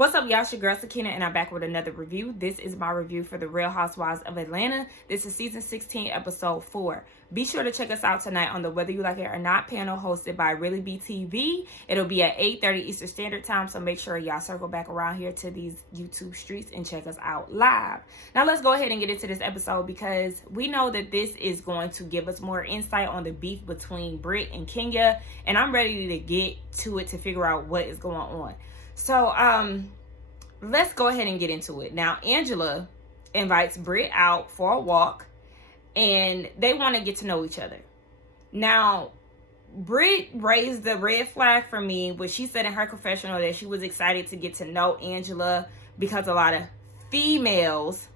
What's up, y'all? It's your girl Sakina, and I'm back with another review. This is my review for The Real Housewives of Atlanta. This is season 16, episode 4. Be sure to check us out tonight on the Whether You Like It or Not panel hosted by Really Be TV. It'll be at 8:30 Eastern Standard Time, so make sure y'all circle back around here to these YouTube streets and check us out live. Now, let's go ahead and get into this episode because we know that this is going to give us more insight on the beef between Brit and Kenya, and I'm ready to get to it to figure out what is going on. So, let's go ahead and get into it. Now, Angela invites Brit out for a walk, and they want to get to know each other. Now, Brit raised the red flag for me when she said in her confessional that she was excited to get to know Angela because a lot of females,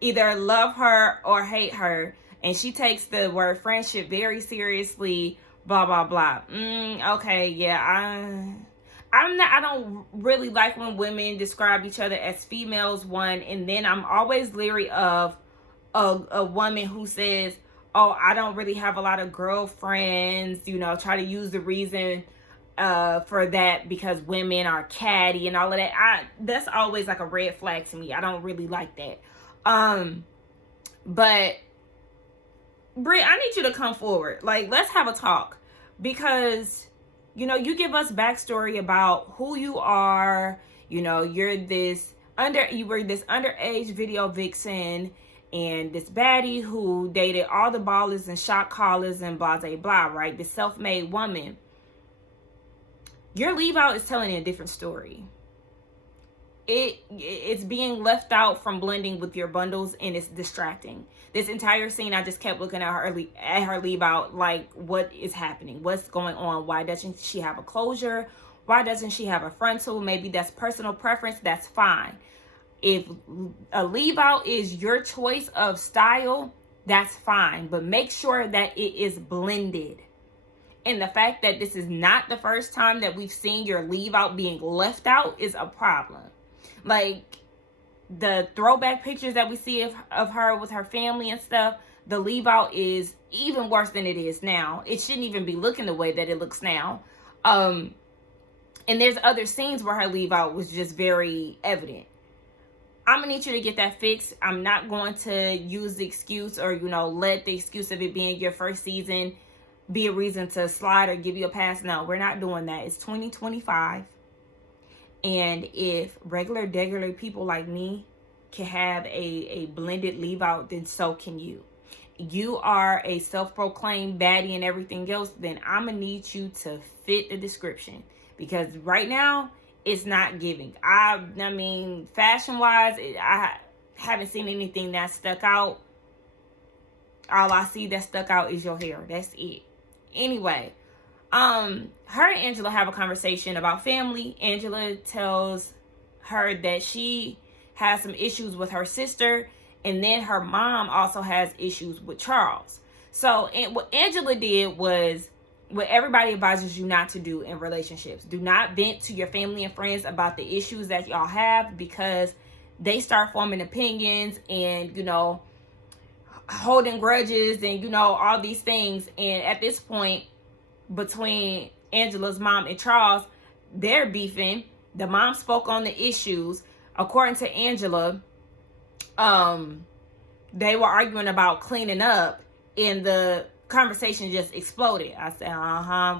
either love her or hate her, and she takes the word friendship very seriously. Blah blah blah. Okay, yeah. I don't really like when women describe each other as females. One, and then I'm always leery of a woman who says, "Oh, I don't really have a lot of girlfriends." Try to use the reason for that because women are catty and all of that. That's always like a red flag to me. I don't really like that. But Brit, I need you to come forward. Like, let's have a talk. Because, you give us backstory about who you are. You were this underage video vixen and this baddie who dated all the ballers and shot callers and blah, blah, blah, right? This self-made woman. Your leave out is telling a different story. It's being left out from blending with your bundles, and it's distracting. This entire scene, I just kept looking at her leave out, like, what is happening? What's going on? Why doesn't she have a closure? Why doesn't she have a frontal? Maybe that's personal preference. That's fine. If a leave out is your choice of style, that's fine. But make sure that it is blended. And the fact that this is not the first time that we've seen your leave out being left out is a problem. Like, the throwback pictures that we see of her with her family and stuff, the leave out is even worse than it is now. It shouldn't even be looking the way that it looks now. And there's other scenes where her leave out was just very evident. I'm gonna need you to get that fixed. I'm not going to use the excuse or, let the excuse of it being your first season be a reason to slide or give you a pass. No, we're not doing that. It's 2025. And if regular people like me can have a blended leave out, then so can you. You are a self-proclaimed baddie and everything else, then I'm going to need you to fit the description. Because right now, it's not giving. I mean, fashion-wise, I haven't seen anything that stuck out. All I see that stuck out is your hair. That's it. Anyway. Her and Angela have a conversation about family. Angela tells her that she has some issues with her sister, and then her mom also has issues with Charles. So, what Angela did was what everybody advises you not to do in relationships. Do not vent to your family and friends about the issues that y'all have, because they start forming opinions and, holding grudges and, all these things. And at this point, between Angela's mom and Charles, they're beefing. The mom spoke on the issues. According to Angela, they were arguing about cleaning up, and the conversation just exploded. I said,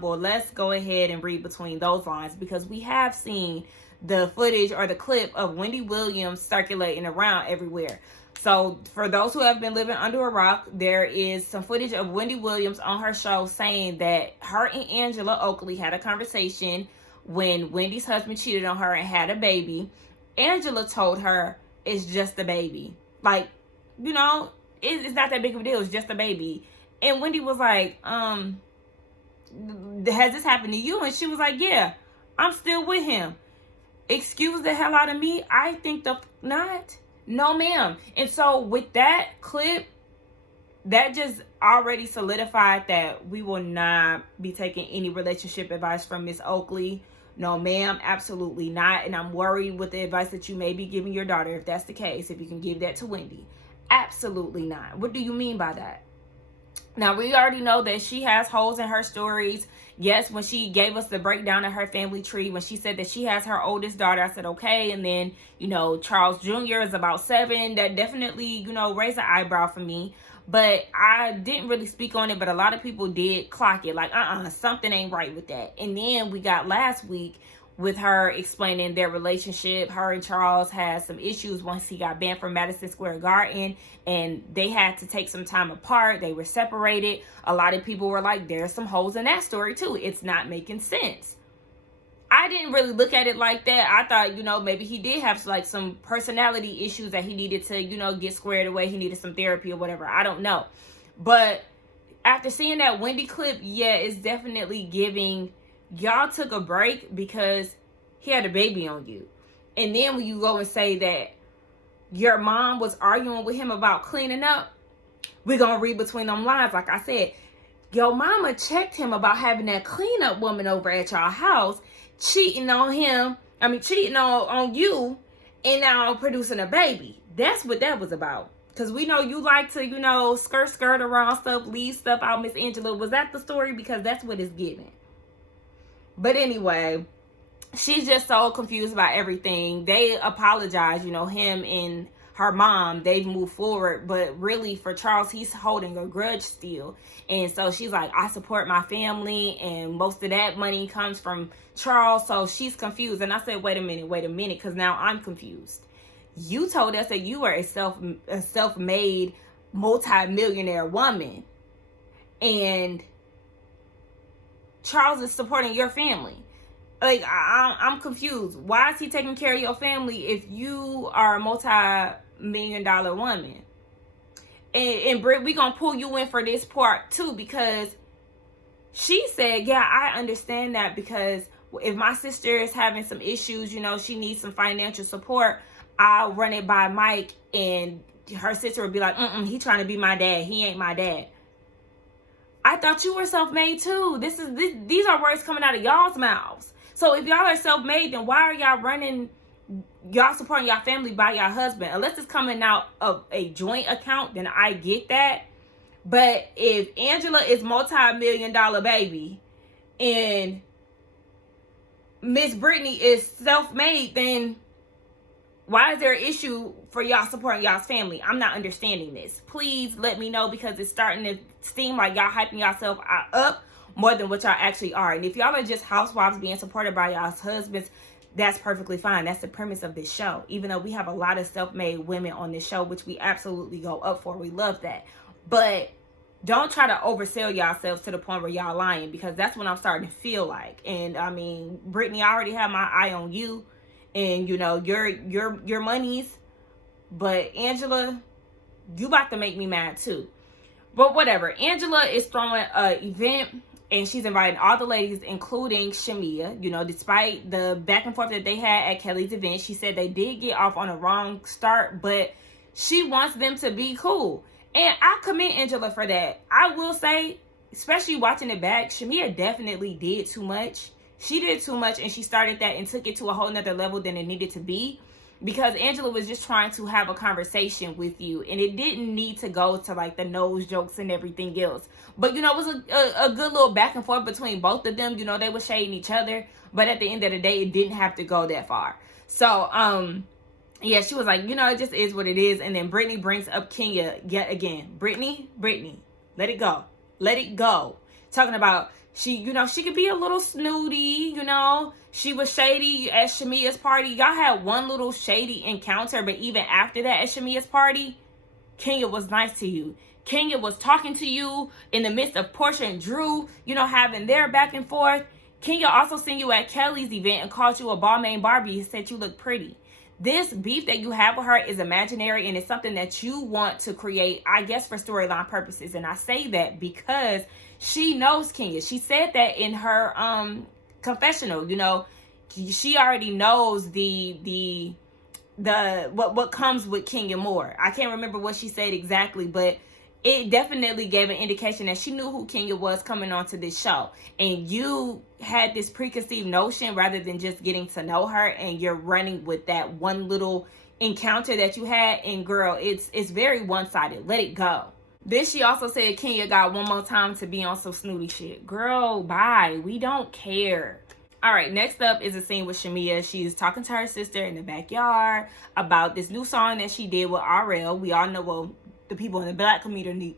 well, let's go ahead and read between those lines, because we have seen the footage or the clip of Wendy Williams circulating around everywhere. So for those who have been living under a rock, there is some footage of Wendy Williams on her show saying that her and Angela Oakley had a conversation when Wendy's husband cheated on her and had a baby. Angela told her it's just a baby. Like, it's not that big of a deal. It's just a baby. And Wendy was like, has this happened to you? And she was like, yeah, I'm still with him. Excuse the hell out of me? I think not. No, ma'am. And so with that clip, that just already solidified that we will not be taking any relationship advice from Miss Oakley. No, ma'am, absolutely not. And I'm worried with the advice that you may be giving your daughter, if that's the case, if you can give that to Wendy. Absolutely not. What do you mean by that? Now, we already know that she has holes in her stories. Yes, when she gave us the breakdown of her family tree, when she said that she has her oldest daughter, I said, okay. And then, Charles Jr. is about 7. That definitely, raised an eyebrow for me. But I didn't really speak on it, but a lot of people did clock it. Like, something ain't right with that. And then we got last week with her explaining their relationship. Her and Charles had some issues once he got banned from Madison Square Garden, and they had to take some time apart. They were separated. A lot of people were like, there's some holes in that story too. It's not making sense. I didn't really look at it like that. I thought, maybe he did have like some personality issues that he needed to, get squared away. He needed some therapy or whatever. I don't know. But after seeing that Wendy clip, yeah, it's definitely giving, y'all took a break because he had a baby on you. And then when you go and say that your mom was arguing with him about cleaning up, we're going to read between them lines. Like I said, your mama checked him about having that cleanup woman over at y'all house, cheating on you, and now producing a baby. That's what that was about. Because we know you like to, skirt around stuff, leave stuff out, Miss Angela. Was that the story? Because that's what it's giving. But anyway, she's just so confused about everything. They apologize, him and her mom, they've moved forward. But really, for Charles, he's holding a grudge still. And so she's like, I support my family, and most of that money comes from Charles. So she's confused. And I said, wait a minute, because now I'm confused. You told us that you were a self-made multi-millionaire woman, and Charles is supporting your family. Like, I'm confused. Why is he taking care of your family if you are a multi-million-dollar woman? And Brit, we gonna pull you in for this part too, because she said, yeah, I understand that, because if my sister is having some issues, she needs some financial support, I'll run it by Mike, and her sister would be like, he trying to be my dad. He ain't my dad. I thought you were self-made too. These are words coming out of y'all's mouths. So if y'all are self-made, then why are y'all supporting y'all family by y'all husband? Unless it's coming out of a joint account, then I get that. But if Angela is multi-million-dollar baby and Miss Brittany is self-made, then why is there an issue for y'all supporting y'all's family? I'm not understanding this. Please let me know, because it's starting to seem like y'all hyping yourself up more than what y'all actually are. And if y'all are just housewives being supported by y'all's husbands, that's perfectly fine. That's the premise of this show. Even though we have a lot of self-made women on this show, which we absolutely go up for. We love that. But don't try to oversell yourselves to the point where y'all lying, because that's what I'm starting to feel like. And I mean, Brittany, I already have my eye on you and your monies. But Angela, you about to make me mad too. But whatever. Angela is throwing an event, and she's inviting all the ladies, including Shamia. Despite the back and forth that they had at Kelly's event, she said they did get off on a wrong start, but she wants them to be cool. And I commend Angela for that. I will say, especially watching it back, Shamia definitely did too much. She did too much, and she started that and took it to a whole nother level than it needed to be. Because Angela was just trying to have a conversation with you, and it didn't need to go to like the nose jokes and everything else. But it was a good little back and forth between both of them. They were shading each other, but at the end of the day, it didn't have to go that far. So yeah, she was like, it just is what it is. And then Brittany brings up Kenya yet again. Brittany, let it go. Talking about she could be a little snooty, She was shady at Shamia's party. Y'all had one little shady encounter, but even after that at Shamia's party, Kenya was nice to you. Kenya was talking to you in the midst of Porsha and Drew, having their back and forth. Kenya also seen you at Kelly's event and called you a Balmain Barbie and said you look pretty. This beef that you have with her is imaginary, and it's something that you want to create, I guess, for storyline purposes. And I say that because she knows Kenya. She said that in her confessional. She already knows what comes with Kenya more. I can't remember what she said exactly, but it definitely gave an indication that she knew who Kenya was coming onto this show. And you had this preconceived notion rather than just getting to know her, and you're running with that one little encounter that you had. And girl, it's very one-sided. Let it go. Then she also said Kenya got one more time to be on some snooty shit. Girl, bye. We don't care. All right, next up is a scene with Shamia. She's talking to her sister in the backyard about this new song that she did with RL. We all know, well, the people in the black community.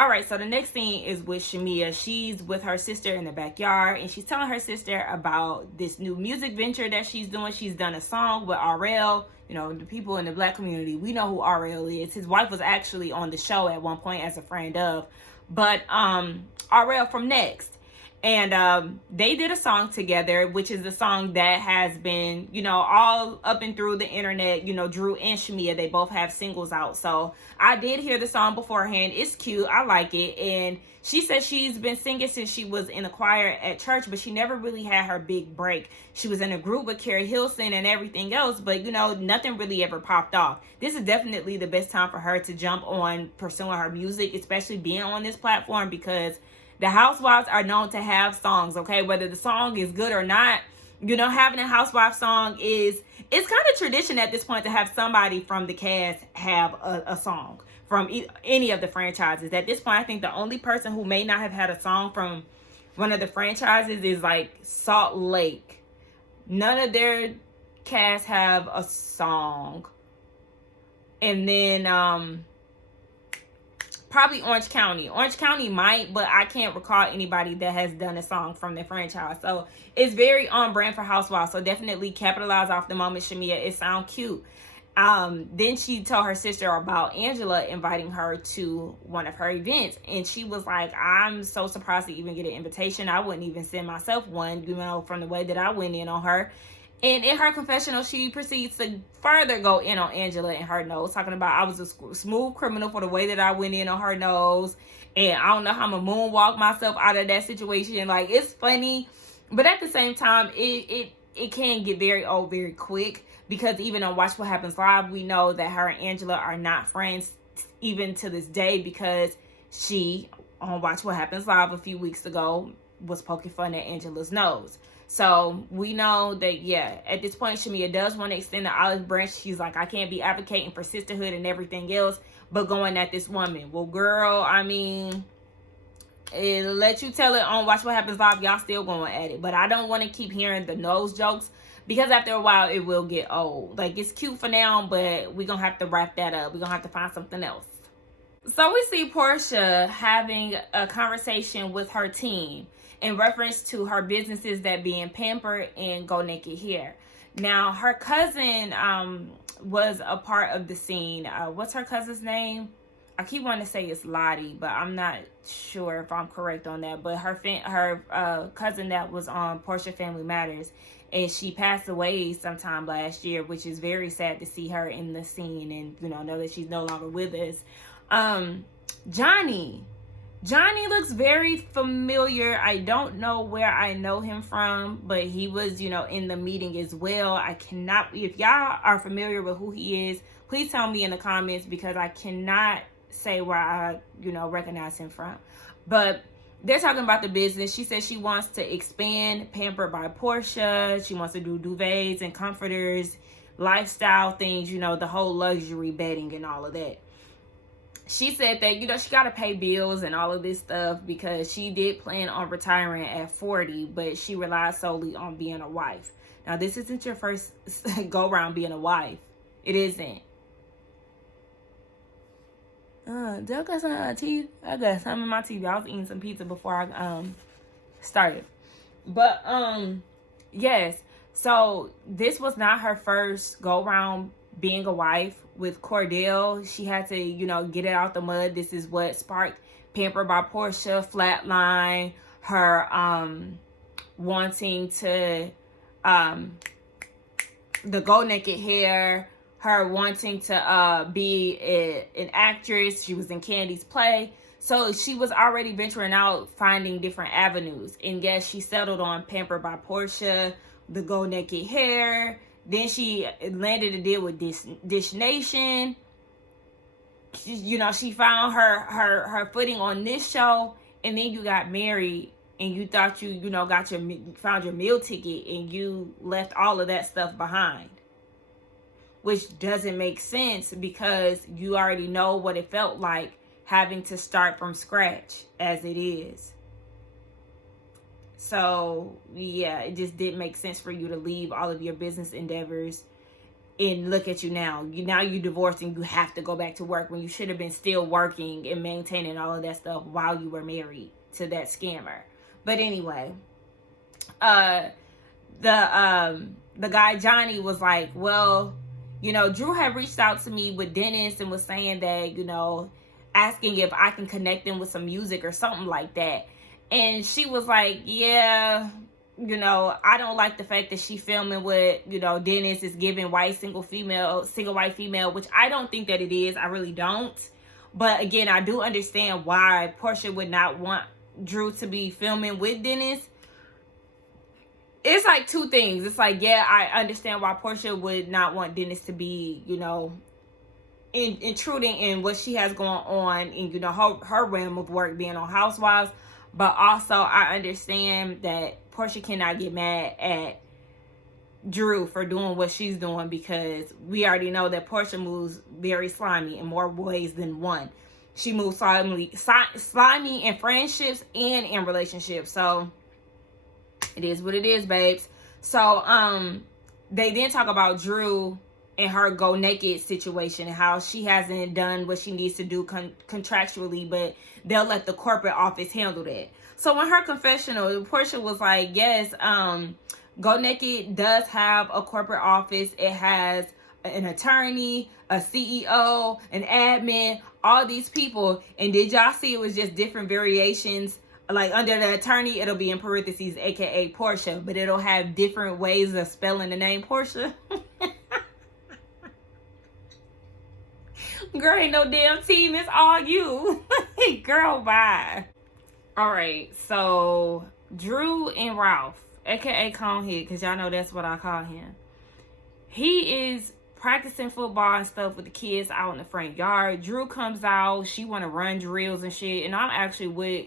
All right, so the next scene is with Shamia. She's with her sister in the backyard, and she's telling her sister about this new music venture that she's doing. She's done a song with RL. You know, the people in the black community, we know who RL is. His wife was actually on the show at one point as a friend of. But RL from Next. And they did a song together, which is a song that has been, you know, all up and through the internet. You know, Drew and Shamia, they both have singles out. So I did hear the song beforehand. It's cute. I like it. And she said she's been singing since she was in the choir at church, but she never really had her big break. She was in a group with Carrie Hilson and everything else, but, you know, nothing really ever popped off. This is definitely the best time for her to jump on pursuing her music, especially being on this platform, because the Housewives are known to have songs, okay? Whether the song is good or not, you know, having a Housewife song it's kind of tradition at this point to have somebody from the cast have a song from any of the franchises. At this point, I think the only person who may not have had a song from one of the franchises is like Salt Lake. None of their cast have a song. And then probably Orange County. Orange County might, but I can't recall anybody that has done a song from the franchise. So it's very on brand for Housewives. So definitely capitalize off the moment, Shamia. It sounds cute. Then she told her sister about Angela inviting her to one of her events. And she was like, I'm so surprised to even get an invitation. I wouldn't even send myself one, you know, from the way that I went in on her. And in her confessional, she proceeds to further go in on Angela and her nose, talking about I was a smooth criminal for the way that I went in on her nose. And I don't know how I'm going to moonwalk myself out of that situation. Like, it's funny. But at the same time, it can get very old very quick. Because even on Watch What Happens Live, we know that her and Angela are not friends even to this day. Because she, on Watch What Happens Live a few weeks ago, was poking fun at Angela's nose. So we know that, yeah, at this point, Shamia does want to extend the olive branch. She's like, I can't be advocating for sisterhood and everything else, but going at this woman. Well, girl, I mean, it'll let you tell it on Watch What Happens Live. Y'all still going at it. But I don't want to keep hearing the nose jokes, because after a while, it will get old. Like, it's cute for now, but we're going to have to wrap that up. We're going to have to find something else. So we see Porsha having a conversation with her team in reference to her businesses that being Pampered and Go Naked Hair. Now, her cousin was a part of the scene. What's her cousin's name? I keep wanting to say it's Lottie, but I'm not sure if I'm correct on that. But her cousin that was on Porsha Family Matters, and she passed away sometime last year, which is very sad to see her in the scene and, you know that she's no longer with us. Johnny looks very familiar. I don't know where I know him from, but he was, you know, in the meeting as well. I cannot, if y'all are familiar with who he is, please tell me in the comments, because I cannot say where I, you know, recognize him from. But they're talking about the business. She says she wants to expand Pampered by Porsha. She wants to do duvets and comforters, lifestyle things, you know, the whole luxury bedding and all of that. She said that, you know, she got to pay bills and all of this stuff because she did plan on retiring at 40, but she relies solely on being a wife. Now, this isn't your first go around being a wife. It isn't. Do I got some in my teeth? I got some in my teeth. I was eating some pizza before I started. But yes. So this was not her first go around being a wife. With Cordell, she had to, you know, get it out the mud. This is what sparked Pampered by Porsha, Flatline, her wanting to the Go Naked Hair, her wanting to be an actress. She was in Candy's play. So she was already venturing out, finding different avenues. And yes, she settled on Pampered by Porsha, the Go Naked Hair. Then she landed a deal with Dish Nation. She found her footing on this show, and then you got married, and you thought you found your meal ticket, and you left all of that stuff behind. which doesn't make sense because you already know what it felt like having to start from scratch as it is. So, yeah, it just didn't make sense for you to leave all of your business endeavors and look at you now. Now you're divorced and you have to go back to work when you should have been still working and maintaining all of that stuff while you were married to that scammer. But anyway, the guy Johnny was like, well, Drew had reached out to me with Dennis and was saying that, asking if I can connect them with some music or something like that. And she was like, yeah, I don't like the fact that she filming with, Dennis is giving single white female, which I don't think that it is. I really don't. But again, I do understand why Porsha would not want Drew to be filming with Dennis. It's like two things. It's like, yeah, I understand why Porsha would not want Dennis to be, intruding in what she has going on in, her realm of work being on Housewives. But also, I understand that Porsha cannot get mad at Drew for doing what she's doing, because we already know that Porsha moves very slimy in more ways than one. She moves slimy in friendships and in relationships. So it is what it is, babes. So they then talk about Drew and her go naked situation and how she hasn't done what she needs to do contractually, but they'll let the corporate office handle that. So in her confessional, Porsha was like, yes, Go Naked does have a corporate office. It has an attorney, a CEO, an admin, all these people. And did y'all see it was just different variations? Like under the attorney, it'll be in parentheses, aka Porsha, but it'll have different ways of spelling the name Porsha. Girl, ain't no damn team. It's all you. Girl, bye. All right, so Drew and Ralph, aka Conehead, because y'all know that's what I call him. He is practicing football and stuff with the kids out in the front yard. Drew comes out. She want to run drills and shit. And I'm actually with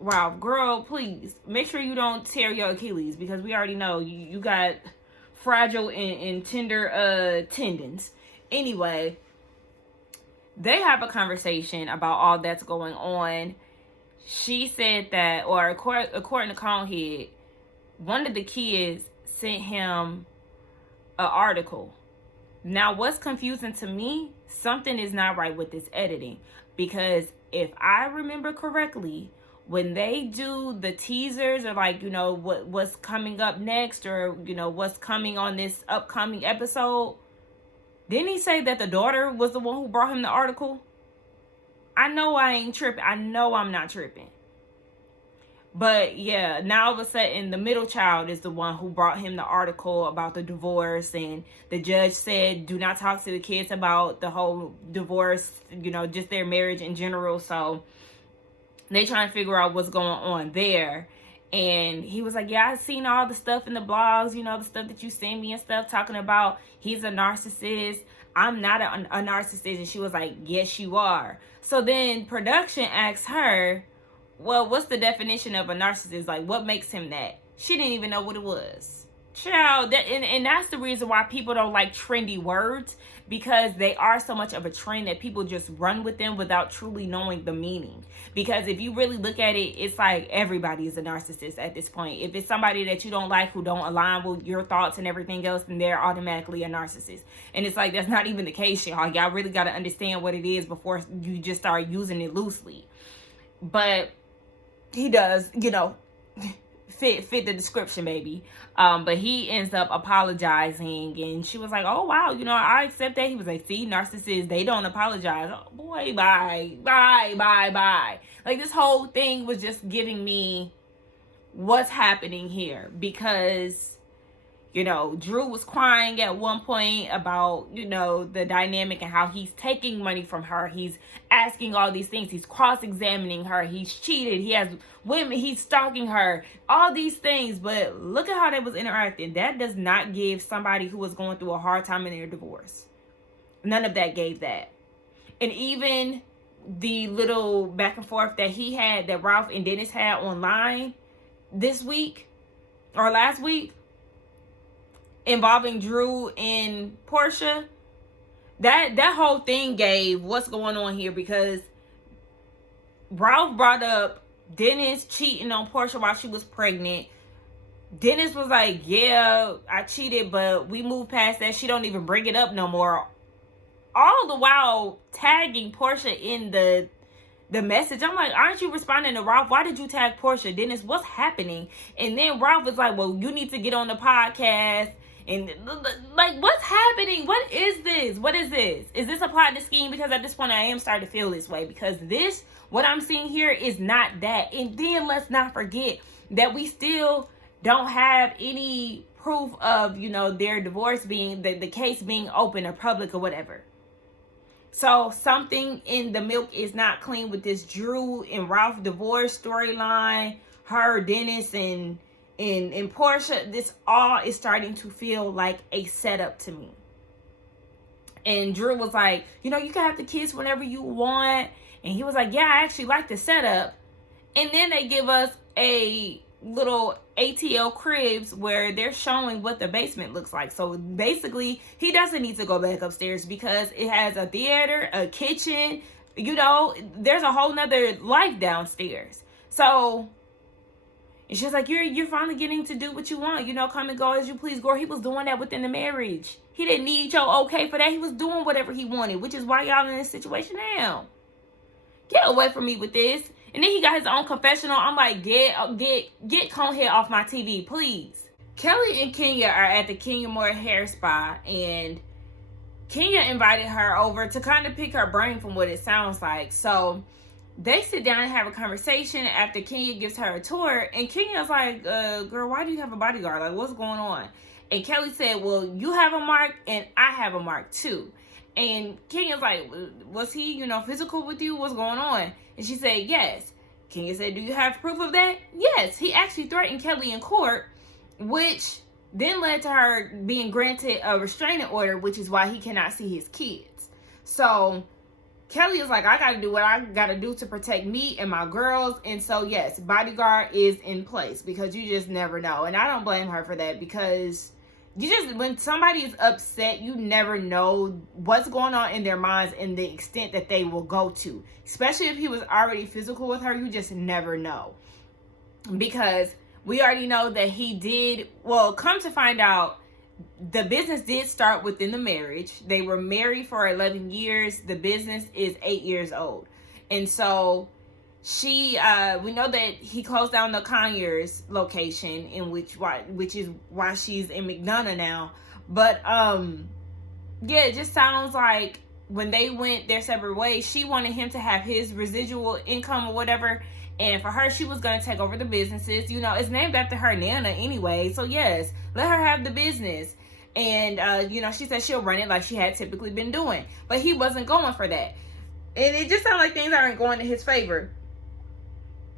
Ralph. Girl, please, make sure you don't tear your Achilles, because we already know you got fragile and tender tendons. Anyway, they have a conversation about all that's going on. She said that, or according to Conehead, one of the kids sent him an article. Now, what's confusing to me, something is not right with this editing. Because if I remember correctly, when they do the teasers or like, what's coming up next, or, what's coming on this upcoming episode, didn't he say that the daughter was the one who brought him the article? I know I ain't tripping. I know I'm not tripping. But yeah, now all of a sudden the middle child is the one who brought him the article about the divorce, and the judge said do not talk to the kids about the whole divorce, just their marriage in general. So they trying to figure out what's going on there. And he was like, yeah, I've seen all the stuff in the blogs, the stuff that you send me and stuff, talking about he's a narcissist. I'm not a narcissist. And she was like, yes, you are. So then production asked her, well, what's the definition of a narcissist? Like, what makes him that? She didn't even know what it was. Child, and that's the reason why people don't like trendy words, because they are so much of a trend that people just run with them without truly knowing the meaning. Because if you really look at it, it's like everybody is a narcissist at this point. If it's somebody that you don't like, who don't align with your thoughts and everything else, then they're automatically a narcissist. And it's like, that's not even the case, y'all. Y'all really got to understand what it is before you just start using it loosely. But he does, fit the description, baby. But he ends up apologizing, and she was like, oh wow, I accept that. He was like, see, narcissists, they don't apologize. Oh boy, bye. Like, this whole thing was just giving me what's happening here, because Drew was crying at one point about, the dynamic and how he's taking money from her. He's asking all these things. He's cross-examining her. He's cheated. He has women. He's stalking her. All these things. But look at how they was interacting. That does not give somebody who was going through a hard time in their divorce. None of that gave that. And even the little back and forth that Ralph and Dennis had online this week or last week, involving Drew and Porsha, that whole thing gave what's going on here, because Ralph brought up Dennis cheating on Porsha while she was pregnant. Dennis was like, yeah, I cheated, but we moved past that. She don't even bring it up no more. All the while tagging Porsha in the message. I'm like, aren't you responding to Ralph? Why did you tag Porsha? Dennis, what's happening? And then Ralph was like, well, you need to get on the podcast. And like, what's happening? What is this? What is this? Is this a plot and scheme? Because at this point I am starting to feel this way, because this, what I'm seeing here, is not that. And then let's not forget that we still don't have any proof of, you know, their divorce being, the case being open or public or whatever. So something in the milk is not clean with this Drew and Ralph divorce storyline, her, Dennis, and Porsha. This all is starting to feel like a setup to me. And Drew was like, you know, you can have the kids whenever you want. And he was like, yeah, I actually like the setup. And then they give us a little ATL cribs where they're showing what the basement looks like. So basically, he doesn't need to go back upstairs because it has a theater, a kitchen, you know, there's a whole nother life downstairs. So it's just like, you're finally getting to do what you want, you know, come and go as you please. Girl, he was doing that within the marriage. He didn't need your okay for that. He was doing whatever he wanted, which is why y'all in this situation now. Get away from me with this. And then he got his own confessional. I'm like, get Conehead off my TV, please. Kelly and Kenya are at the KinaMal hair spa, and Kenya invited her over to kind of pick her brain from what it sounds like. So they sit down and have a conversation after Kenya gives her a tour, and Kenya's like, girl, why do you have a bodyguard? Like, what's going on? And Kelly said, well, you have a mark and I have a mark too. And Kenya's like, was he, you know, physical with you? What's going on? And she said, yes. Kenya said, do you have proof of that? Yes. He actually threatened Kelly in court, which then led to her being granted a restraining order, which is why he cannot see his kids. So Kelly is like, I got to do what I got to do to protect me and my girls. And so, yes, bodyguard is in place, because you just never know. And I don't blame her for that, because when somebody is upset, you never know what's going on in their minds and the extent that they will go to. Especially if he was already physical with her, you just never know. Because we already know that he did, well, come to find out, the business did start within the marriage. They were married for 11 years. The business is 8 years old. And so we know that he closed down the Conyers location, which is why she's in McDonough now. But yeah, it just sounds like when they went their separate ways, she wanted him to have his residual income or whatever, and for her, she was going to take over the businesses. You know, it's named after her nana anyway, so yes, let her have the business. And you know, she said she'll run it like she had typically been doing, but he wasn't going for that, and it just sounds like things aren't going in his favor.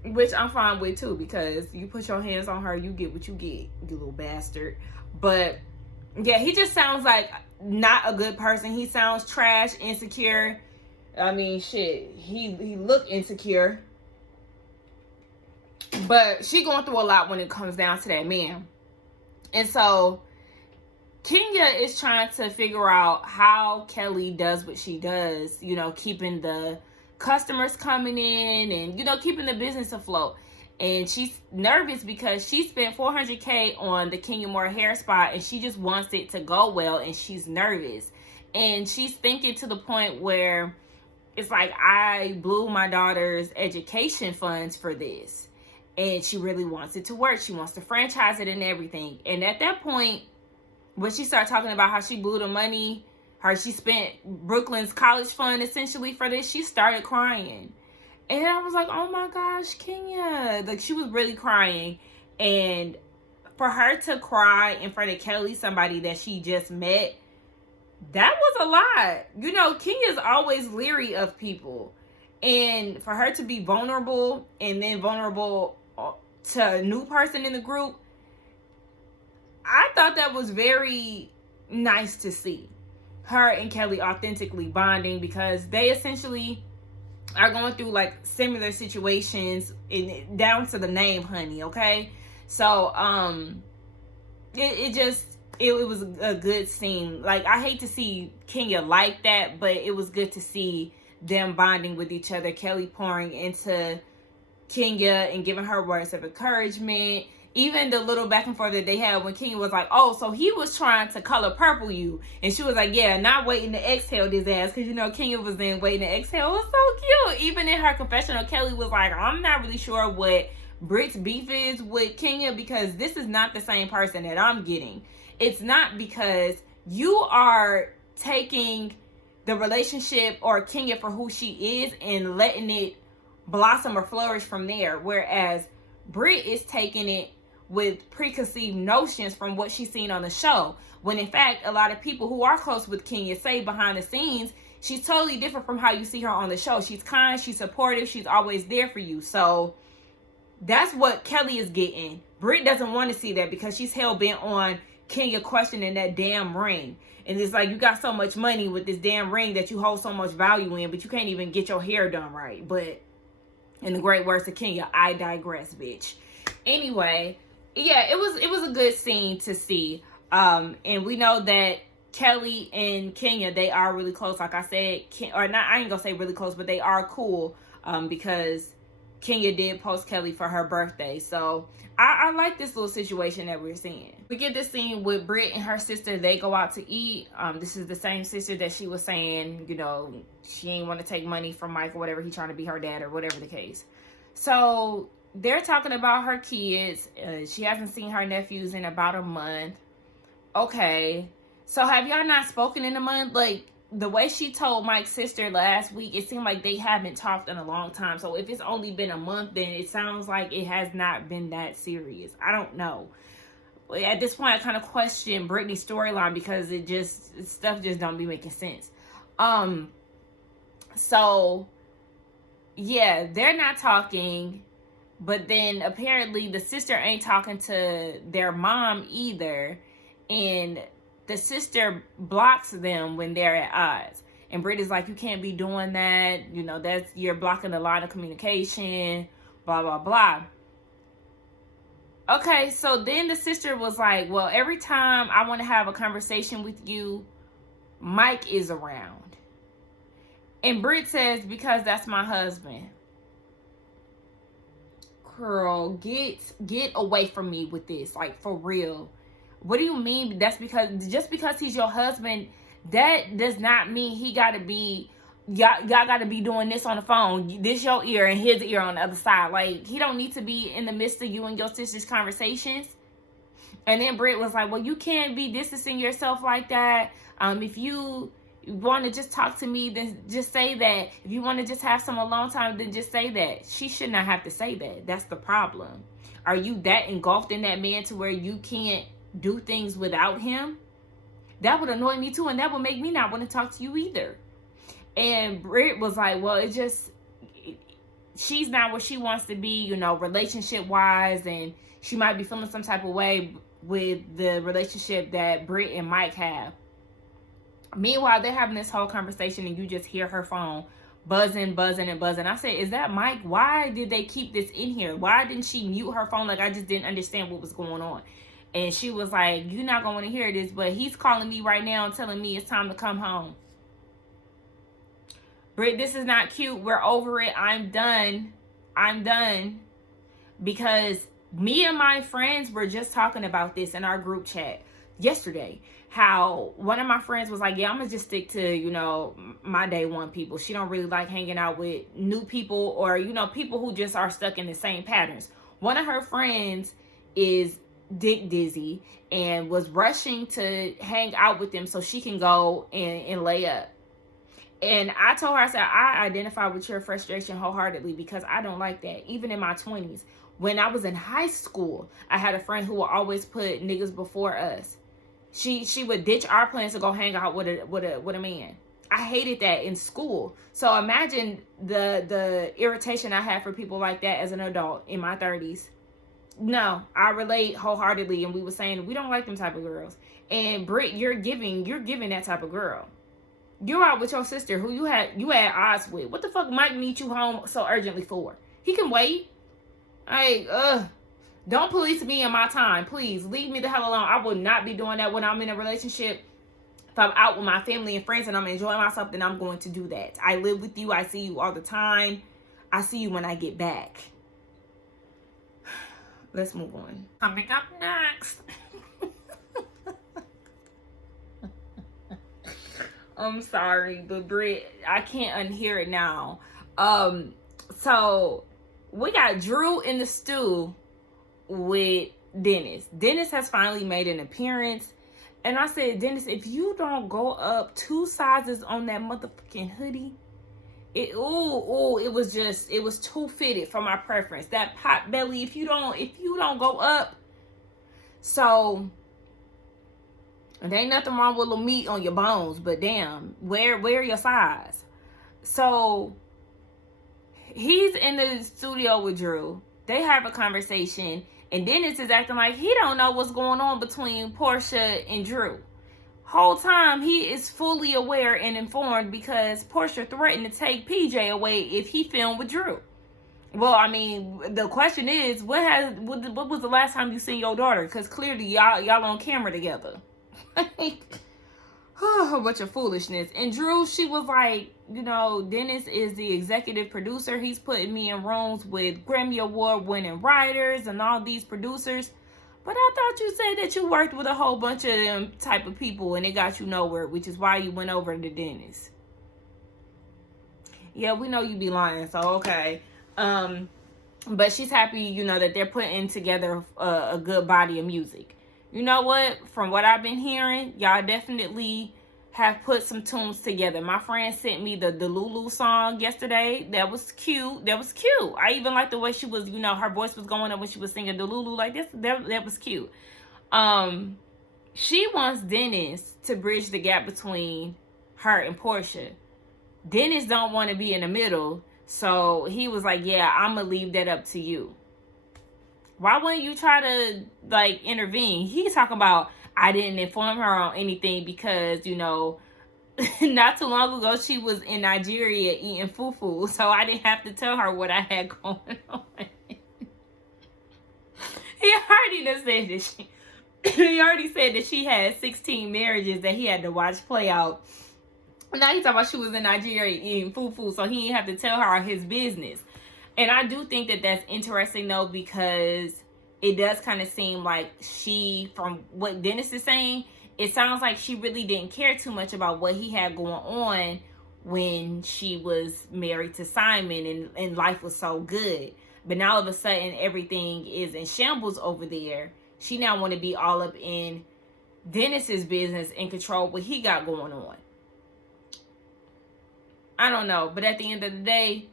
Which I'm fine with too, because you put your hands on her, you get what you get, you little bastard. But yeah, he just sounds like not a good person. He sounds trash, insecure. I mean, shit, he looked insecure. But she going through a lot when it comes down to that man. And so Kenya is trying to figure out how Kelly does what she does, you know, keeping the customers coming in and, you know, keeping the business afloat. And she's nervous because she spent $400K on the KinaMal hair spa, and she just wants it to go well, and she's nervous. And she's thinking to the point where it's like, I blew my daughter's education funds for this, and she really wants it to work. She wants to franchise it and everything. And at that point, when she started talking about how she blew the money, she spent Brooklyn's college fund essentially for this, she started crying. And I was like, oh my gosh, Kenya. Like, she was really crying. And for her to cry in front of Kelly, somebody that she just met, that was a lot. You know, Kenya's always leery of people. And for her to be vulnerable, and then vulnerable to a new person in the group, I thought that was very nice to see. Her and Kelly authentically bonding, because they essentially are going through like similar situations, down to the name, honey. Okay, so it just it was a good scene. Like, I hate to see Kenya like that, but it was good to see them bonding with each other. Kelly pouring into Kenya and giving her words of encouragement. Even the little back and forth that they had when Kenya was like, oh, so he was trying to color purple you. And she was like, yeah, not waiting to exhale this ass. Because, you know, Kenya was then waiting to exhale. It was so cute. Even in her confessional, Kelly was like, I'm not really sure what Brit's beef is with Kenya, because this is not the same person that I'm getting. It's not, because you are taking the relationship or Kenya for who she is and letting it blossom or flourish from there. Whereas Brit is taking it with preconceived notions from what she's seen on the show. When in fact, a lot of people who are close with Kenya say behind the scenes, she's totally different from how you see her on the show. She's kind, she's supportive, she's always there for you. So that's what Kelly is getting. Brit doesn't want to see that because she's hell-bent on Kenya questioning that damn ring. And it's like, you got so much money with this damn ring that you hold so much value in, but you can't even get your hair done right. But in the great words of Kenya, I digress, bitch. Anyway, yeah, it was a good scene to see. And we know that Kelly and Kenya, they are really close. Like I said, or not, I ain't gonna say really close, but they are cool. Because Kenya did post Kelly for her birthday. So I like this little situation that we're seeing. We get this scene with Brit and her sister. They go out to eat. This is the same sister that she was saying, you know, she ain't want to take money from Mike or whatever. He trying to be her dad or whatever the case. So they're talking about her kids. She hasn't seen her nephews in about a month. Okay. So have y'all not spoken in a month? Like, the way she told Mike's sister last week, it seemed like they haven't talked in a long time. So if it's only been a month, then it sounds like it has not been that serious. I don't know. But at this point, I kind of question Brittany's storyline because stuff just don't be making sense. So yeah, they're not talking, but then apparently the sister ain't talking to their mom either, and the sister blocks them when they're at odds. And Brit is like, you can't be doing that. You know, you're blocking the line of communication, blah, blah, blah. Okay, so then the sister was like, well, every time I want to have a conversation with you, Mike is around. And Brit says, because that's my husband. Girl, get away from me with this. Like, for real. What do you mean? That's because, just because he's your husband, that does not mean he gotta be, y'all gotta be doing this on the phone. This your ear and his ear on the other side. Like, he don't need to be in the midst of you and your sister's conversations. And then Brit was like, well, you can't be distancing yourself like that. If you want to just talk to me, then just say that. If you want to just have some alone time, then just say that. She should not have to say that. That's the problem. Are you that engulfed in that man to where you can't do things without him? That would annoy me too, and that would make me not want to talk to you either. And Brit was like, well, she's not where she wants to be, you know, relationship wise, and she might be feeling some type of way with the relationship that Brit and Mike have. Meanwhile, they're having this whole conversation and you just hear her phone buzzing. I said, is that Mike? Why did they keep this in here? Why didn't she mute her phone? Like, I just didn't understand what was going on. And she was like, you're not going to want to hear this, but he's calling me right now and telling me it's time to come home. Brit, this is not cute. We're over it. I'm done. Because me and my friends were just talking about this in our group chat yesterday. How one of my friends was like, yeah, I'm going to just stick to, you know, my day one people. She don't really like hanging out with new people or, you know, people who just are stuck in the same patterns. One of her friends is dick dizzy and was rushing to hang out with them so she can go and lay up. And I told her, I said, I identify with your frustration wholeheartedly because I don't like that. Even in my 20s, when I was in high school, I had a friend who would always put niggas before us. She would ditch our plans to go hang out with a man. I hated that in school. So imagine the irritation I had for people like that as an adult in my 30s. No, I relate wholeheartedly, and we were saying we don't like them type of girls. And Brit, you're giving that type of girl. You're out with your sister who you had odds with. What the fuck Mike need you home so urgently for? He can wait. Don't police me in my time. Please leave me the hell alone. I will not be doing that when I'm in a relationship. If I'm out with my family and friends and I'm enjoying myself, then I'm going to do that. I live with you. I see you all the time. I see you when I get back. Let's move on. Coming up next. I'm sorry, but Brit, I can't unhear it now. So we got Drew in the stew with Dennis. Dennis has finally made an appearance. And I said, Dennis, if you don't go up 2 sizes on that motherfucking hoodie, it was too fitted for my preference. That pot belly, if you don't go up. So there ain't nothing wrong with a little meat on your bones, but damn, wear your size. So he's in the studio with Drew. They have a conversation, and Dennis is acting like he don't know what's going on between Porsha and Drew. Whole time he is fully aware and informed because Porsha threatened to take PJ away if he filmed with Drew. Well, I mean, the question is, what was the last time you seen your daughter? Because clearly y'all on camera together. Oh, a bunch of foolishness. And Drew, she was like, Dennis is the executive producer. He's putting me in rooms with Grammy Award winning writers and all these producers. But I thought you said that you worked with a whole bunch of them type of people and it got you nowhere, which is why you went over to Dennis. Yeah, we know you be lying, so okay. But she's happy, that they're putting together a good body of music. You know what? From what I've been hearing, y'all definitely have put some tunes together. My friend sent me the Lulu song yesterday. That was cute. I even liked the way she was, her voice was going up when she was singing the Lulu like this. That was cute. She wants Dennis to bridge the gap between her and Porsha. Dennis don't want to be in the middle. So he was like, yeah, I'm going to leave that up to you. Why wouldn't you try to, intervene? He's talking about, I didn't inform her on anything because, not too long ago, she was in Nigeria eating fufu. So I didn't have to tell her what I had going on. He already said that she had 16 marriages that he had to watch play out. Now he's talking about she was in Nigeria eating fufu, so he didn't have to tell her his business. And I do think that that's interesting, though, because it does kind of seem like she, from what Dennis is saying, it sounds like she really didn't care too much about what he had going on when she was married to Simon and life was so good. But now all of a sudden everything is in shambles over there. She now want to be all up in Dennis's business and control what he got going on. I don't know. But at the end of the day,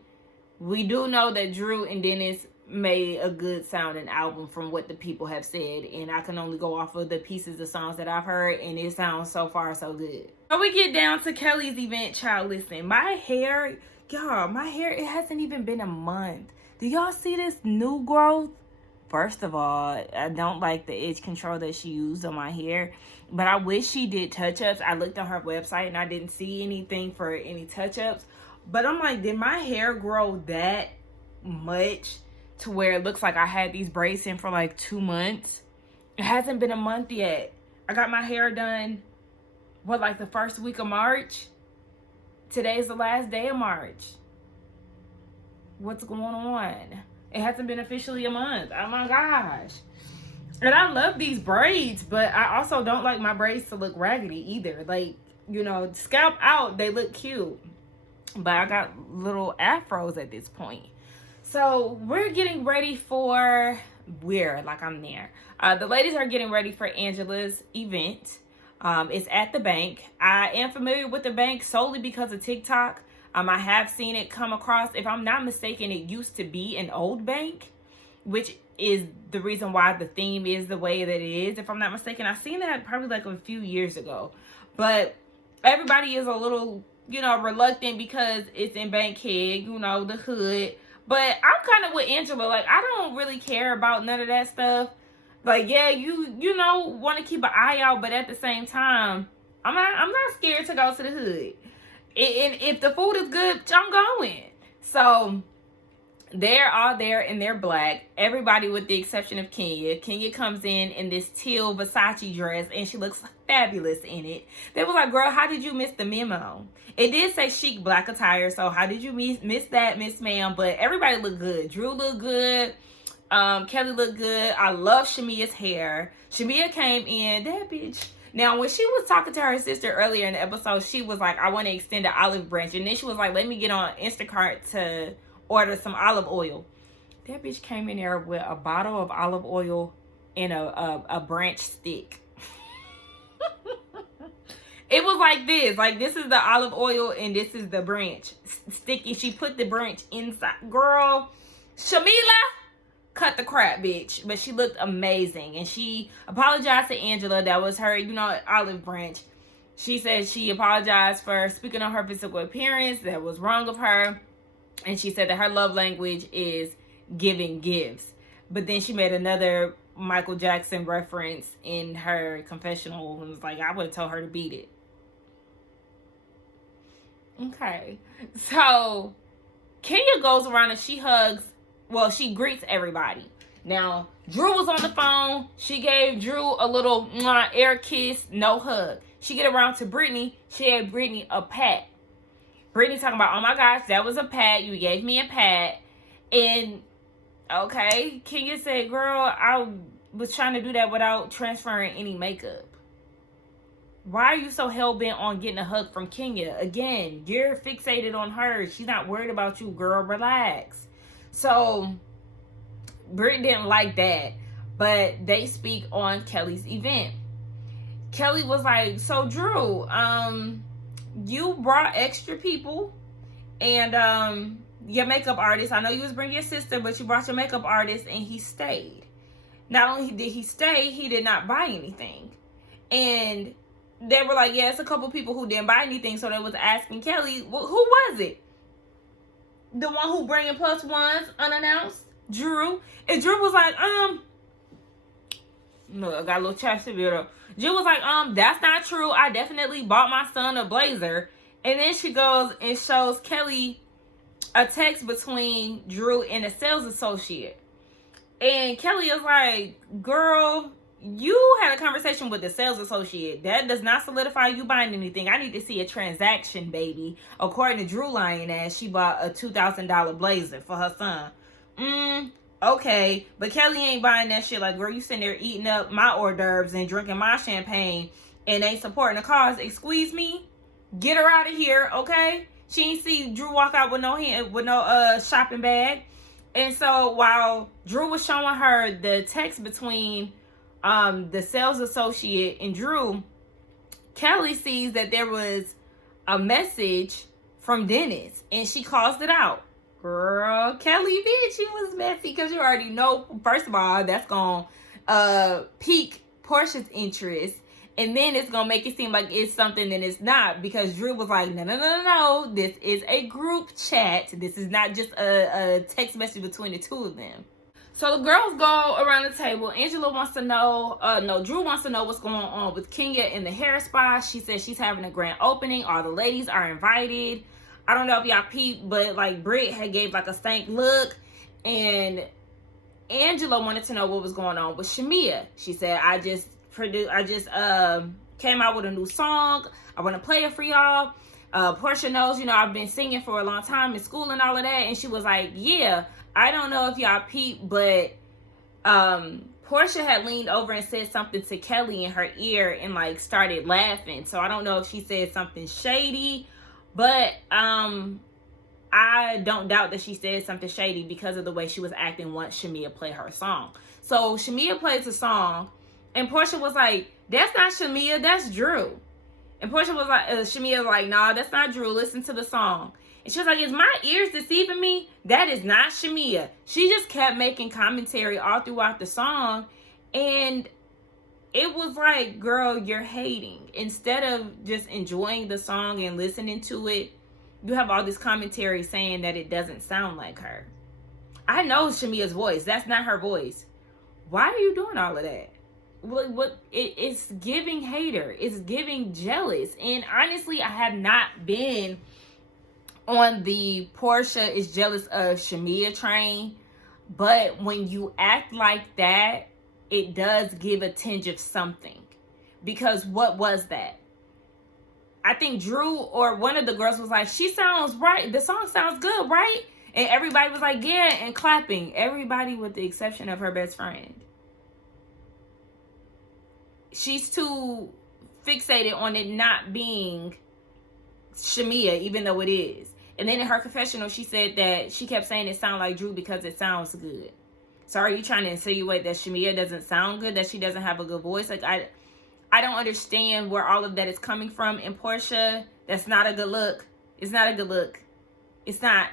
we do know that Drew and Dennis made a good sounding album from what the people have said. And I can only go off of the pieces of songs that I've heard. And it sounds so far so good. So we get down to Kelly's event, child. Listen, my hair, it hasn't even been a month. Do y'all see this new growth? First of all, I don't like the edge control that she used on my hair. But I wish she did touch-ups. I looked on her website and I didn't see anything for any touch-ups. But I'm like, did my hair grow that much to where it looks like I had these braids in for like 2 months? It hasn't been a month yet. I got my hair done, the first week of March? Today's the last day of March. What's going on? It hasn't been officially a month. Oh my gosh. And I love these braids, but I also don't like my braids to look raggedy either. Scalp out, they look cute. But I got little afros at this point. So we're getting ready for, I'm there. The ladies are getting ready for Angela's event. It's at the bank. I am familiar with the bank solely because of TikTok. I have seen it come across. If I'm not mistaken, it used to be an old bank, which is the reason why the theme is the way that it is. If I'm not mistaken, I seen that probably a few years ago. But everybody is a little, reluctant because it's in Bankhead, the hood. But I'm kind of with Angela. I don't really care about none of that stuff. You want to keep an eye out, but at the same time, I'm not scared to go to the hood. And if the food is good, I'm going. So They're all there and they're black. Everybody with the exception of Kenya. Kenya comes in this teal Versace dress and she looks fabulous in it. They was like, girl, how did you miss the memo? It did say chic black attire, so how did you miss that, Miss Ma'am? But everybody looked good. Drew looked good. Kelly looked good. I love Shamia's hair. Shamia came in. That bitch. Now, when she was talking to her sister earlier in the episode, she was like, I want to extend an olive branch. And then she was like, let me get on Instacart to order some olive oil. That bitch came in there with a bottle of olive oil and a branch stick. It was like this. Like, this is the olive oil and this is the branch sticky. She put the branch inside. Girl, Shamila cut the crap, bitch. But she looked amazing. And she apologized to Angela. That was her, olive branch. She said she apologized for speaking on her physical appearance. That was wrong of her. And she said that her love language is giving gifts. But then she made another Michael Jackson reference in her confessional and was like, I would have told her to beat it. Okay. So Kenya goes around and she greets everybody. Now, Drew was on the phone. She gave Drew a little air kiss, no hug. She get around to Brittany. She gave Brittany a pat. Brittany talking about, oh my gosh, that was a pat. You gave me a pat. And, okay, Kenya said, girl, I was trying to do that without transferring any makeup. Why are you so hell-bent on getting a hug from Kenya? Again, you're fixated on her. She's not worried about you, girl. Relax. So, Brit didn't like that. But they speak on Kelly's event. Kelly was like, so, Drew, you brought extra people and your makeup artist. I know you was bringing your sister, but you brought your makeup artist and he stayed. Not only did he stay, he did not buy anything. And they were like, yeah, it's a couple people who didn't buy anything. So they was asking Kelly, well, who was it? The one who bringing plus ones unannounced? Drew. And Drew was like, look, I got a little chapstick video. Drew was like, that's not true. I definitely bought my son a blazer. And then she goes and shows Kelly a text between Drew and a sales associate. And Kelly is like, girl, you had a conversation with the sales associate. That does not solidify you buying anything. I need to see a transaction, baby. According to Drew lying ass, she bought a $2,000 blazer for her son. Okay, but Kelly ain't buying that shit. Like, girl, you sitting there eating up my hors d'oeuvres and drinking my champagne and ain't supporting the cause. Excuse me? Get her out of here, okay? She ain't see Drew walk out with no shopping bag. And so while Drew was showing her the text between the sales associate and Drew, Kelly sees that there was a message from Dennis and she calls it out. Girl, Kelly, bitch, she was messy because you already know, first of all, that's going to pique Porsha's interest. And then it's going to make it seem like it's something that it's not, because Drew was like, no. This is a group chat. This is not just a text message between the two of them. So the girls go around the table. Angela wants to know, Drew wants to know what's going on with Kenya in the hair spa. She says she's having a grand opening. All the ladies are invited. I don't know if y'all peeped, but like Brit had gave like a stank look, and Angela wanted to know what was going on with Shamia. She said, I just came out with a new song. I want to play it for y'all. Porsha knows, I've been singing for a long time in school and all of that. And she was like, yeah, I don't know if y'all peeped, but Porsha had leaned over and said something to Kelly in her ear and like started laughing. So I don't know if she said something shady, but I don't doubt that she said something shady because of the way she was acting once Shamia played her song. So Shamia plays a song, and Porsha was like, that's not Shamia, that's Drew. And Porsha was like, Shamia was like, nah, that's not Drew, listen to the song. And she was like, is my ears deceiving me? That is not Shamia. She just kept making commentary all throughout the song, and it was like, girl, you're hating. Instead of just enjoying the song and listening to it, you have all this commentary saying that it doesn't sound like her. I know Shamia's voice. That's not her voice. Why are you doing all of that? It's giving hater. It's giving jealous. And honestly, I have not been on the Porsha is jealous of Shamia train. But when you act like that, it does give a tinge of something. Because what was that? I think Drew or one of the girls was like, she sounds right. The song sounds good, right? And everybody was like, yeah, and clapping. Everybody with the exception of her best friend. She's too fixated on it not being Shamia, even though it is. And then in her confessional, she said that she kept saying it sounded like Drew because it sounds good. So are you trying to insinuate that Shamia doesn't sound good, that she doesn't have a good voice? Like, I don't understand where all of that is coming from. And Porsha, that's not a good look. It's not a good look. It's not.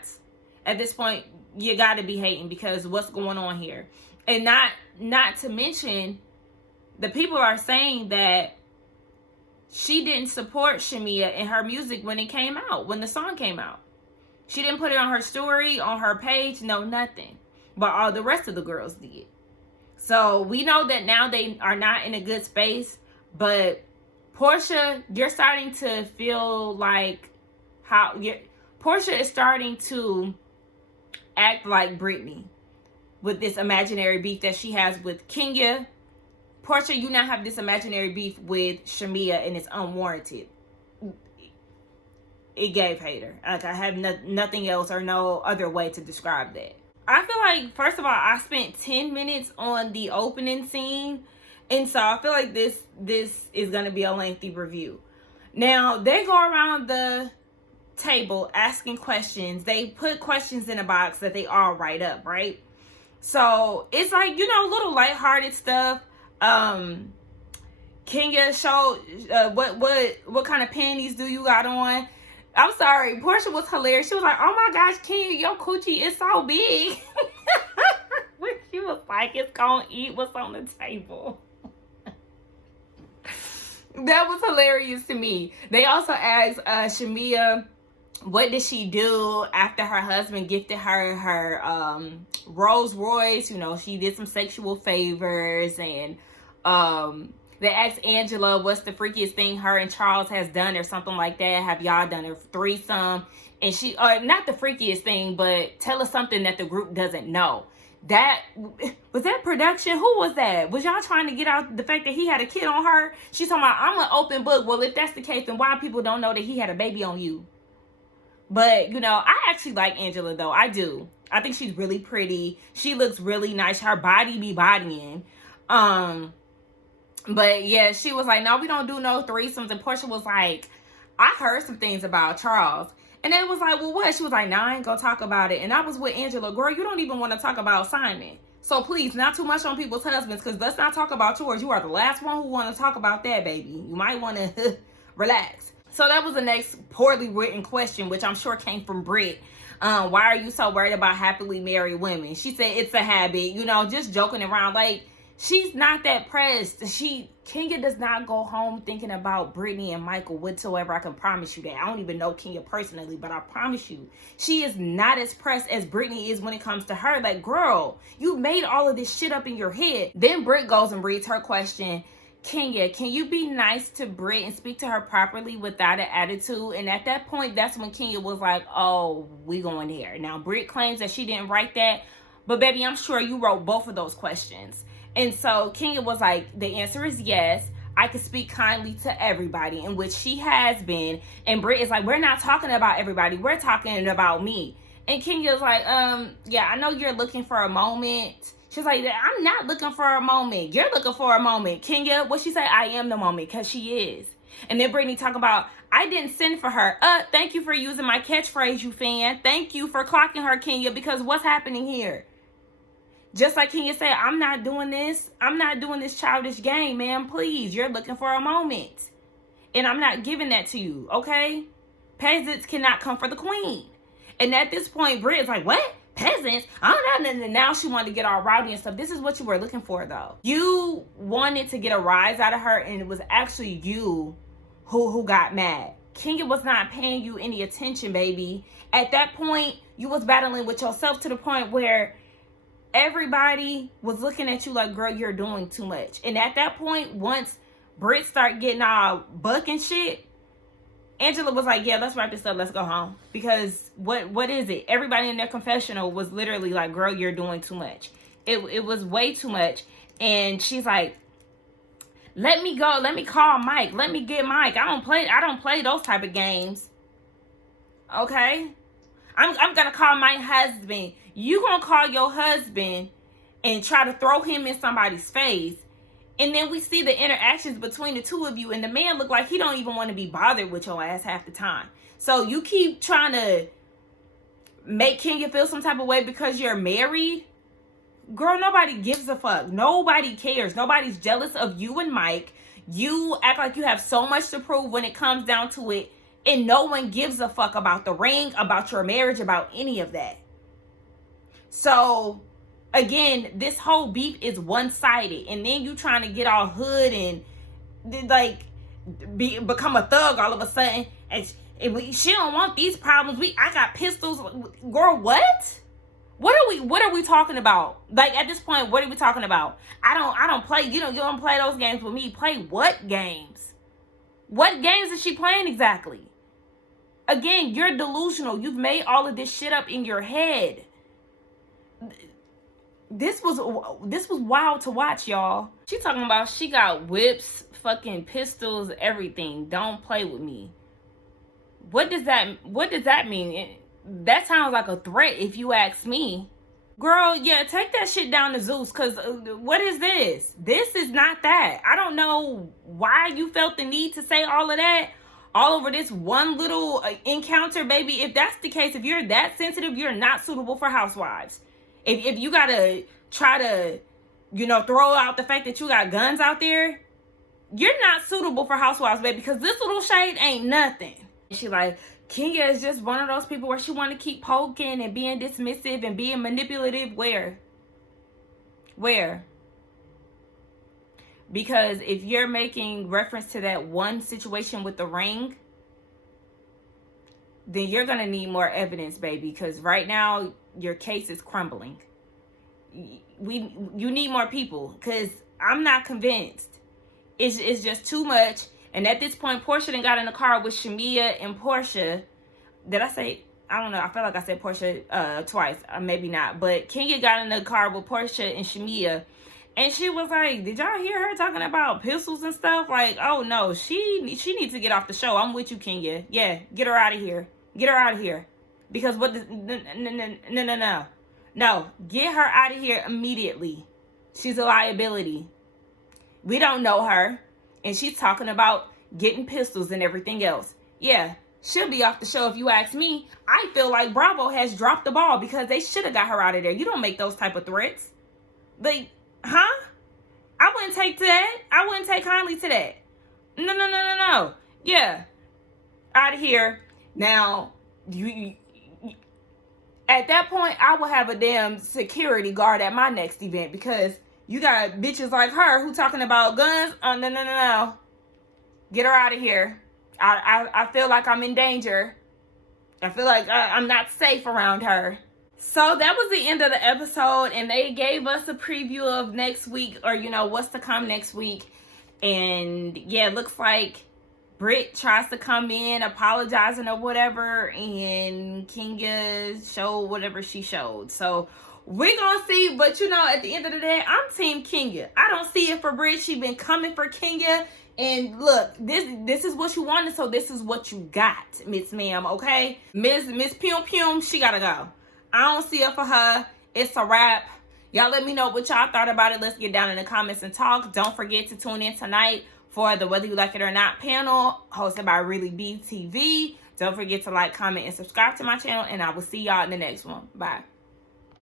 At this point, you got to be hating because what's going on here? And not to mention, the people are saying that she didn't support Shamia in her music when it came out, when the song came out. She didn't put it on her story, on her page, no, nothing. But all the rest of the girls did. So we know that now they are not in a good space. But Porsha, you're starting to feel like Porsha is starting to act like Britney with this imaginary beef that she has with Kenya. Porsha, you now have this imaginary beef with Shamia, and it's unwarranted. It gave hater. Like, I have nothing else or no other way to describe that. I feel like, first of all, I spent 10 minutes on the opening scene, and so I feel like this is going to be a lengthy review. Now, they go around the table asking questions. They put questions in a box that they all write up, right? So it's like, little lighthearted stuff. Kenya showed what kind of panties do you got on? I'm sorry, Porsha was hilarious. She was like, oh my gosh, Kenya, your coochie is so big. She was like, it's gonna eat what's on the table. That was hilarious to me. They also asked Shamia, what did she do after her husband gifted her Rolls Royce? She did some sexual favors, and they asked Angela, what's the freakiest thing her and Charles has done or something like that? Have y'all done a threesome? And she, not the freakiest thing, but tell us something that the group doesn't know. Was that production? Who was that? Was y'all trying to get out the fact that he had a kid on her? She's talking about, I'm an open book. Well, if that's the case, then why people don't know that he had a baby on you? But, I actually like Angela, though. I do. I think she's really pretty. She looks really nice. Her body be bodying. But yeah, she was like, no, we don't do no threesomes. And Porsha was like, I heard some things about Charles. And they was like, well, what? She was like, nah, I ain't gonna talk about it. And I was with Angela, girl, you don't even want to talk about Simon. So please, not too much on people's husbands, because let's not talk about yours. You are the last one who want to talk about that, baby. You might want to relax. So that was the next poorly written question, which I'm sure came from Brit. Why are you so worried about happily married women? She said it's a habit, just joking around. Like, she's not that pressed. Kenya does not go home thinking about Brittany and Michael whatsoever. I can promise you that. I don't even know Kenya personally, but I promise you, she is not as pressed as Brittany is when it comes to her. Like, girl, you made all of this shit up in your head. Then Brit goes and reads her question. Kenya, can you be nice to Brit and speak to her properly without an attitude? And at that point, that's when Kenya was like, oh, we going there. Now, Brit claims that she didn't write that, but baby, I'm sure you wrote both of those questions. And so Kenya was like, the answer is yes. I can speak kindly to everybody, in which she has been. And Brit is like, we're not talking about everybody. We're talking about me. And Kenya's like, yeah, I know you're looking for a moment. She's like, I'm not looking for a moment. You're looking for a moment. Kenya, what she say? I am the moment, because she is. And then Brittany talking about, I didn't send for her. Thank you for using my catchphrase, you fan. Thank you for clocking her, Kenya, because what's happening here? Just like Kenya said, I'm not doing this. I'm not doing this childish game, man. Please, you're looking for a moment. And I'm not giving that to you, okay? Peasants cannot come for the queen. And at this point, Brit is like, what? Peasants? I don't know. And now she wanted to get all rowdy and stuff. This is what you were looking for, though. You wanted to get a rise out of her, and it was actually you who got mad. Kenya was not paying you any attention, baby. At that point, you was battling with yourself to the point where everybody was looking at you like, girl, you're doing too much. And at that point, once Brit start getting all buck and shit, Angela was like, yeah, let's wrap this up. Let's go home. Because what is it? Everybody in their confessional was literally like, girl, you're doing too much. It was way too much. And she's like, let me go. Let me call Mike. Let me get Mike. I don't play those type of games. Okay? I'm going to call my husband. You going to call your husband and try to throw him in somebody's face. And then we see the interactions between the two of you. And the man look like he don't even want to be bothered with your ass half the time. So you keep trying to make Kenya feel some type of way because you're married. Girl, nobody gives a fuck. Nobody cares. Nobody's jealous of you and Mike. You act like you have so much to prove when it comes down to it. And no one gives a fuck about the ring, about your marriage, about any of that. So, again, this whole beef is one-sided. And then you trying to get all hood and, like, become a thug all of a sudden. And she don't want these problems. I got pistols. Girl, what? What are we talking about? Like, at this point, what are we talking about? I don't play, you don't play those games with me. Play what games? What games is she playing exactly? Again, you're delusional. You've made all of this shit up in your head. This was wild to watch, y'all. She talking about she got whips, fucking pistols, everything. Don't play with me. What does that mean? That sounds like a threat if you ask me. Girl, yeah, take that shit down to Zeus, because what is this? This is not that. I don't know why you felt the need to say all of that all over this one little encounter, baby. If that's the case, if you're that sensitive, you're not suitable for Housewives. If you gotta try to, throw out the fact that you got guns out there, you're not suitable for Housewives, baby, because this little shade ain't nothing. She like, Kenya is just one of those people where she want to keep poking and being dismissive and being manipulative. Where? Because if you're making reference to that one situation with the ring, then you're going to need more evidence, baby. Because right now, your case is crumbling. You need more people. Because I'm not convinced. It's just too much. And at this point, Porsha then got in the car with Shamia and Porsha. Did I say? I don't know. I feel like I said Porsha twice. Maybe not. But Kenya got in the car with Porsha and Shamia. And she was like, did y'all hear her talking about pistols and stuff? Like, oh, no. She needs to get off the show. I'm with you, Kenya. Yeah, get her out of here. Get her out of here. Because what? No. No, get her out of here immediately. She's a liability. We don't know her. And she's talking about getting pistols and everything else. Yeah, she'll be off the show if you ask me. I feel like Bravo has dropped the ball because they should have got her out of there. You don't make those type of threats. Like, huh? I wouldn't take to that. I wouldn't take kindly to that. No. Yeah. Out of here. Now, you at that point, I will have a damn security guard at my next event because you got bitches like her who talking about guns. No. Get her out of here. I feel like I'm in danger. I feel like I'm not safe around her. So that was the end of the episode. And they gave us a preview of next week or, what's to come next week. And yeah, it looks like Brit tries to come in apologizing or whatever. And Kenya showed whatever she showed. So we're going to see, but at the end of the day, I'm Team Kenya. I don't see it for Brit. She been coming for Kenya. And look, this is what you wanted, so this is what you got, Miss Ma'am, okay? Miss Pum, she got to go. I don't see it for her. It's a wrap. Y'all let me know what y'all thought about it. Let's get down in the comments and talk. Don't forget to tune in tonight for the Whether You Like It or Not panel hosted by Really B TV. Don't forget to like, comment, and subscribe to my channel, and I will see y'all in the next one. Bye.